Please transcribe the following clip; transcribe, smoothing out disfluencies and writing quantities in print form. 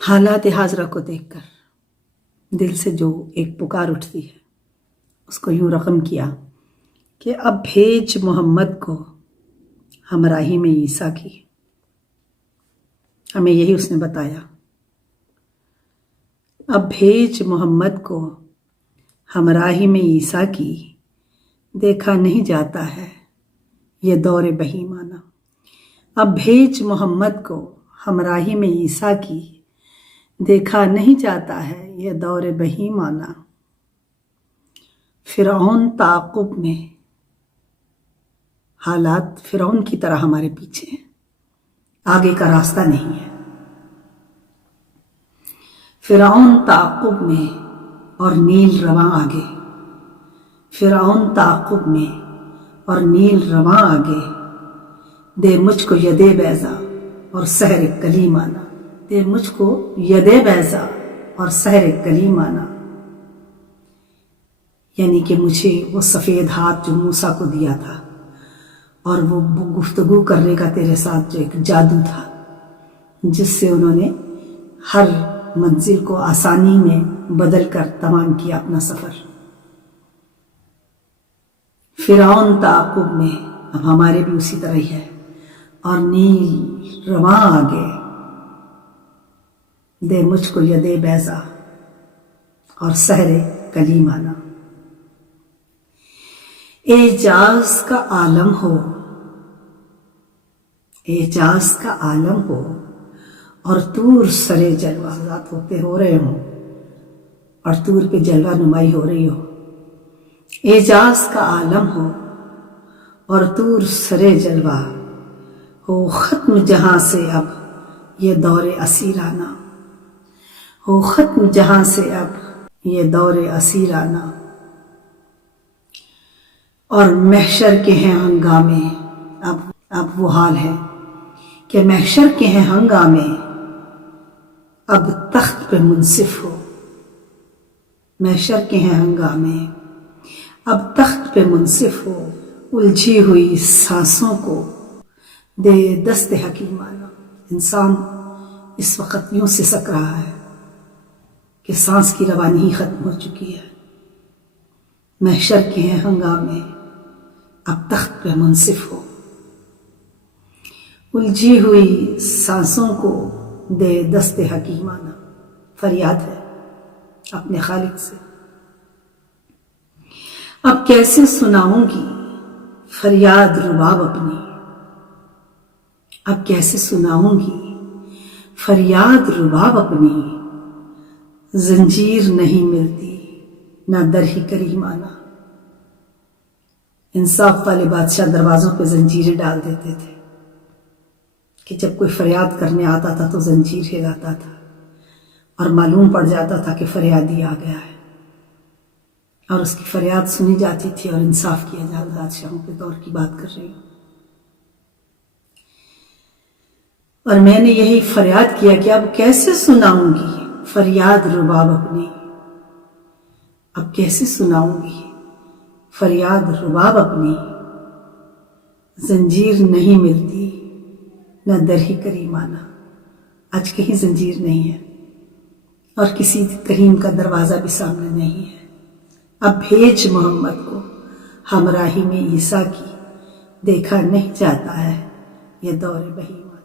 حالات حاضرہ کو دیکھ کر دل سے جو ایک پکار اٹھتی ہے اس کو یوں رقم کیا کہ اب بھیج محمد کو ہمراہی میں عیسیٰ کی. ہمیں یہی اس نے بتایا. اب بھیج محمد کو ہمراہی میں عیسیٰ کی، دیکھا نہیں جاتا ہے یہ دور بہیمانہ. اب بھیج محمد کو ہمراہی میں عیسیٰ کی، دیکھا نہیں جاتا ہے یہ دور بہیمانہ. فرعون تعاقب میں، حالات فرعون کی طرح ہمارے پیچھے ہیں، آگے کا راستہ نہیں ہے. فرعون تعاقب میں اور نیل رواں آگے، فرعون تعاقب میں اور نیل رواں آگے. دے مجھ کو ید بیضا اور سحر کلیمانہ، دے مجھ کو ید بیضا اور سحر کلیمانہ. یعنی کہ مجھے وہ سفید ہاتھ جو موسیٰ کو دیا تھا اور وہ گفتگو کرنے کا تیرے ساتھ جو ایک جادو تھا جس سے انہوں نے ہر منزل کو آسانی میں بدل کر تمام کیا اپنا سفر. فرعون تعاقب میں، اب ہمارے بھی اسی طرح ہی ہے، اور نیل رواں آگے. دے مجھ کو ید بیضا اور سحر کلیمانہ. اعجاز کا عالم ہو، اعجاز کا عالم ہو اور طور سرے جلوہ ذات ہوتے ہو رہے ہوں اور طور پہ جلوہ نمائی ہو رہی ہو. اعجاز کا عالم ہو اور طور سرے جلوہ ہو. ختم جہاں سے اب یہ دور اسیرانہ، ہو ختم جہاں سے اب یہ دور اسیرانہ. اور محشر کے ہیں ہنگامے، اب وہ حال ہے کہ محشر کے ہیں ہنگامے. اب تخت پہ منصف ہو، محشر کے ہیں ہنگامے. اب تخت پہ منصف ہو، الجھی ہوئی سانسوں کو دے دست حکیمانہ. انسان اس وقت یوں سسک رہا ہے کہ سانس کی روانی ہی ختم ہو چکی ہے. محشر کے ہیں ہنگامے، اب تخت پہ منصف ہو، الجھی ہوئی سانسوں کو دے دست حکیمانہ. فریاد ہے اپنے خالق سے. اب کیسے سناؤں گی فریاد رباب اپنی، اب کیسے سناؤں گی فریاد رباب اپنی. زنجیر نہیں ملتی نہ در ہی کریمانہ. انصاف والے بادشاہ دروازوں پہ زنجیریں ڈال دیتے تھے کہ جب کوئی فریاد کرنے آتا تھا تو زنجیر ہلاتا تھا اور معلوم پڑ جاتا تھا کہ فریادی آ گیا ہے اور اس کی فریاد سنی جاتی تھی اور انصاف کیا جاتا. بادشاہوں کے دور کی بات کر رہی ہوں. اور میں نے یہی فریاد کیا کہ اب کیسے سناؤں گی فریاد رباب اپنی، اب کیسے سناؤں گی فریاد رباب اپنی. زنجیر نہیں ملتی نہ در ہی کریمانہ. آج کہیں زنجیر نہیں ہے اور کسی کریم کا دروازہ بھی سامنے نہیں ہے. اب بھیج محمد کو ہمراہی میں عیسیٰ کی، دیکھا نہیں جاتا ہے یہ دور بہیمانہ.